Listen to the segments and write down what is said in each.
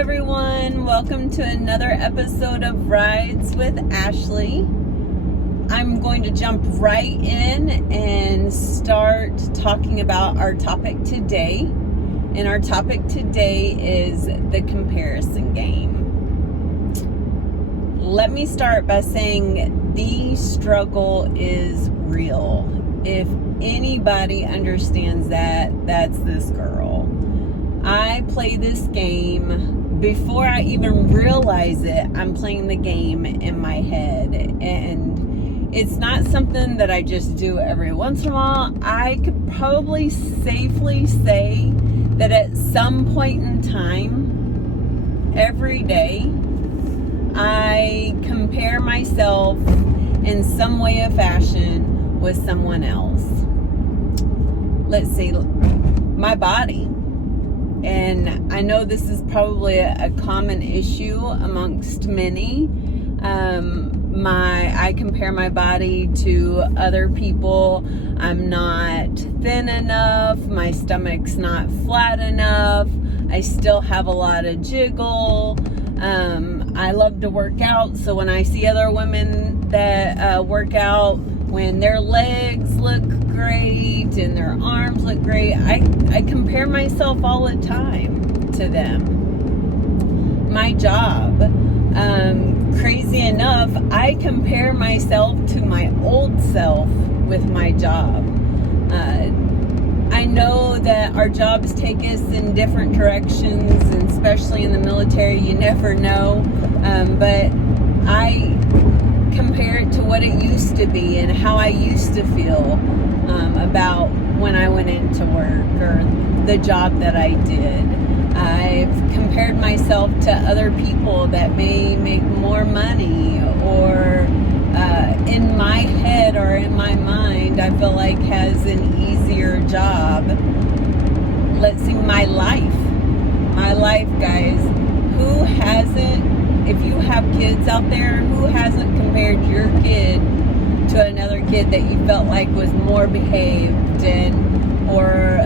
everyone. Welcome to another episode of Rides with Ashley. I'm going to jump right in and start talking about our topic today. And our topic today is the comparison game. Let me start by saying the struggle is real. If anybody understands that, that's this girl. I play this game before I even realize it. I'm playing the game in my head, and it's not something that I just do every once in a while. I could probably safely say that at some point in time, every day, I compare myself in some way or fashion with someone else. Let's see, my body. And I know this is probably a common issue amongst many. I compare my body to other people. I'm not thin enough. My stomach's not flat enough. I still have a lot of jiggle. I love to work out. So when I see other women that work out, when their legs look great and their arms look great, I compare myself all the time to them. My job, crazy enough, I compare myself to my old self with my job. I know that our jobs take us in different directions, and especially in the military, you never know. But I compare it to what it used to be and how I used to feel about when I went into work or the job that I did. I've compared myself to other people that may make more money, or in my head or in my mind, I feel like has an easier job. Let's see, my life, guys. Who hasn't, if you have kids out there, who hasn't compared your kid to another kid that you felt like was more behaved and or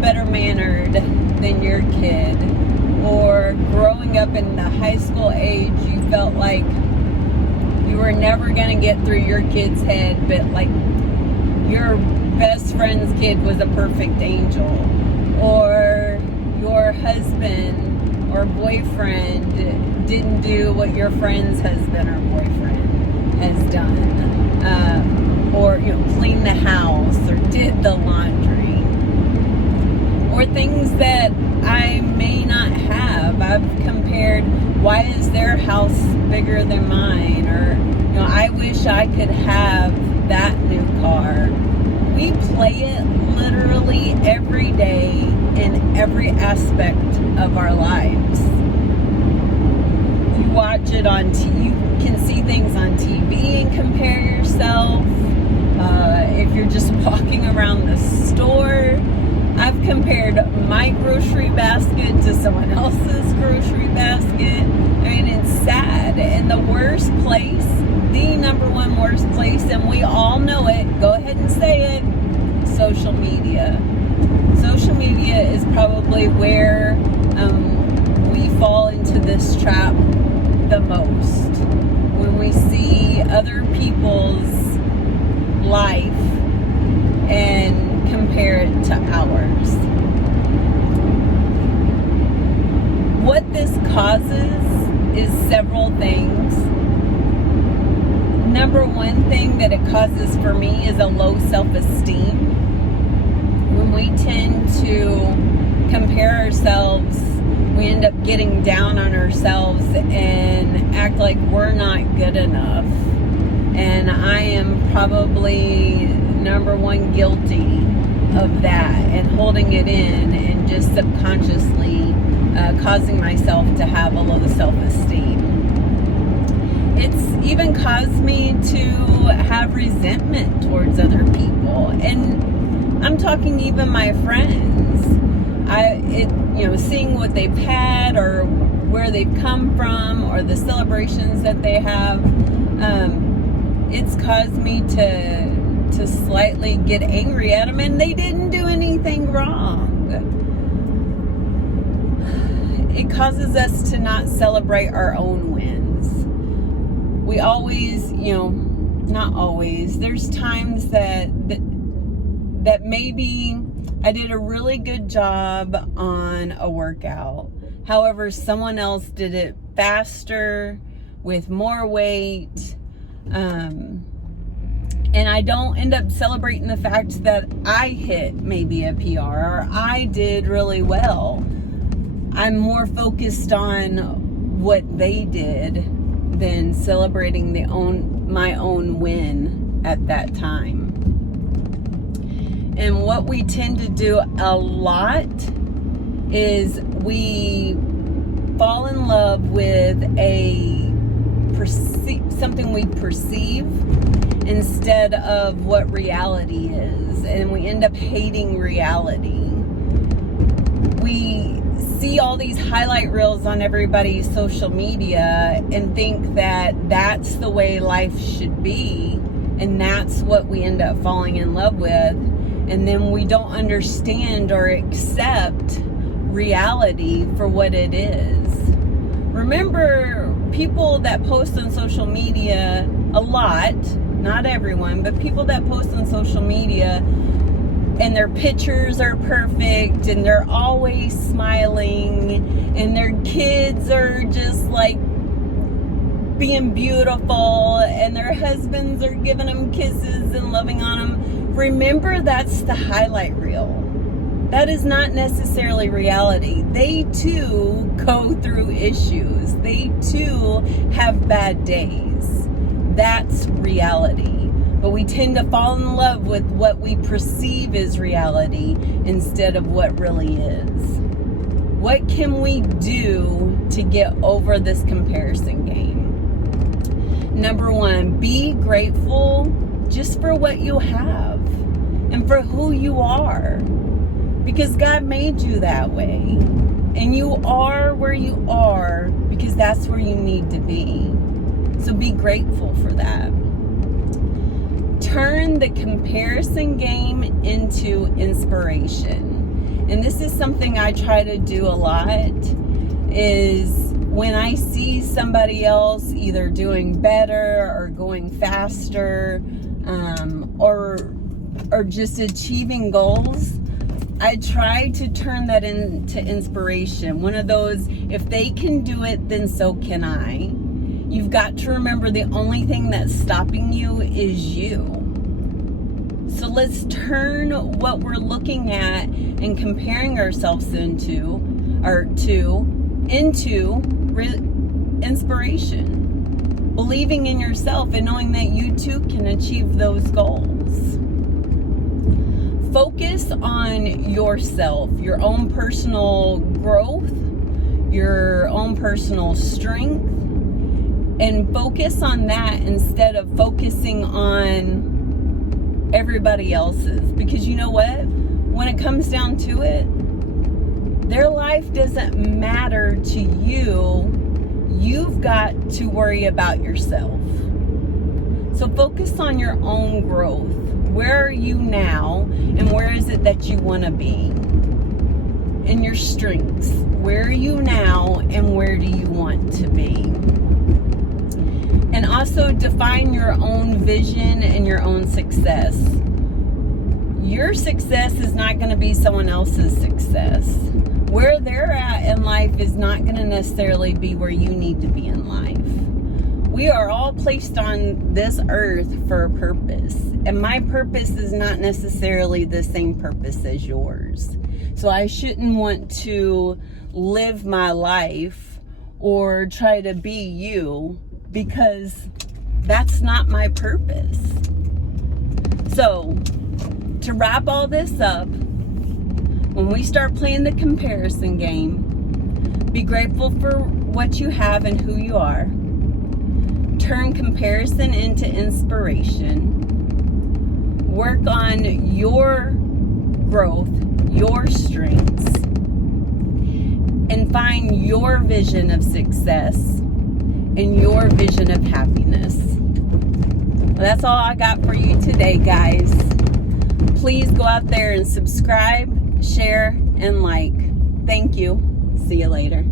better mannered than your kid? Or growing up in the high school age, you felt like you were never going to get through your kid's head, but like your best friend's kid was a perfect angel. Or your husband or boyfriend didn't do what your friend's husband or boyfriend has done, or clean the house or did the laundry, or things that I may not have. I've compared, why is their house bigger than mine, or I wish I could have that new car. We play it literally every day in every aspect of our lives. You watch it on TV, you can see things on TV and compare yourself. If you're just walking around the store, I've compared my grocery basket to someone else's grocery basket. I mean, it's sad. And the worst place, the number one worst place, and we all know it, go ahead and say it, social media. Social media is probably where we fall into this trap the most. When we see other people's life and compare it to ours. What this causes is several things. Number one thing that it causes for me is a low self-esteem. When we tend to compare ourselves, we end up getting down on ourselves and act like we're not good enough. And I am probably number one guilty of that, and holding it in and just subconsciously causing myself to have a low self-esteem. It's even caused me to have resentment towards other people, and I'm talking even my friends. Seeing what they've had or where they've come from or the celebrations that they have, it's caused me to slightly get angry at them, and they didn't do anything wrong. it causes us to not celebrate our own wins. We always, not always, there's times that maybe I did a really good job on a workout. However, someone else did it faster, with more weight, and I don't end up celebrating the fact that I hit maybe a PR or I did really well. I'm more focused on what they did than celebrating my own win at that time. And what we tend to do a lot is we fall in love with something we perceive instead of what reality is, and we end up hating reality. We see all these highlight reels on everybody's social media and think that that's the way life should be, and that's what we end up falling in love with, and then we don't understand or accept reality for what it is. Remember, people that post on social media a lot, not everyone, but people that post on social media and their pictures are perfect and they're always smiling and their kids are just like being beautiful and their husbands are giving them kisses and loving on them. Remember, that's the highlight reel. That is not necessarily reality. They too go through issues. They too have bad days. That's reality. But we tend to fall in love with what we perceive as reality instead of what really is. What can we do to get over this comparison game? Number one, be grateful just for what you have and for who you are. Because God made you that way. And you are where you are because that's where you need to be. So be grateful for that. Turn the comparison game into inspiration. And this is something I try to do a lot, is when I see somebody else either doing better or going faster, or just achieving goals, I try to turn that into inspiration. One of those, if they can do it, then so can I. You've got to remember the only thing that's stopping you is you. So let's turn what we're looking at and comparing ourselves into inspiration. Believing in yourself and knowing that you too can achieve those goals. Focus on yourself, your own personal growth, your own personal strength, and focus on that instead of focusing on everybody else's. Because you know what? When it comes down to it, their life doesn't matter to you. You've got to worry about yourself. So focus on your own growth. Where are you now, and where is it that you want to be? And your strengths. Where are you now, and where do you want to be? And also define your own vision and your own success. Your success is not going to be someone else's success. Where they're at in life is not going to necessarily be where you need to be in life. We are all placed on this earth for a purpose. And my purpose is not necessarily the same purpose as yours. So I shouldn't want to live my life or try to be you, because that's not my purpose. So, to wrap all this up, when we start playing the comparison game, be grateful for what you have and who you are. Turn comparison into inspiration. Work on your growth, your strengths, and find your vision of success and your vision of happiness. Well, that's all I got for you today, guys. Please go out there and subscribe, share, and like. Thank you. See you later.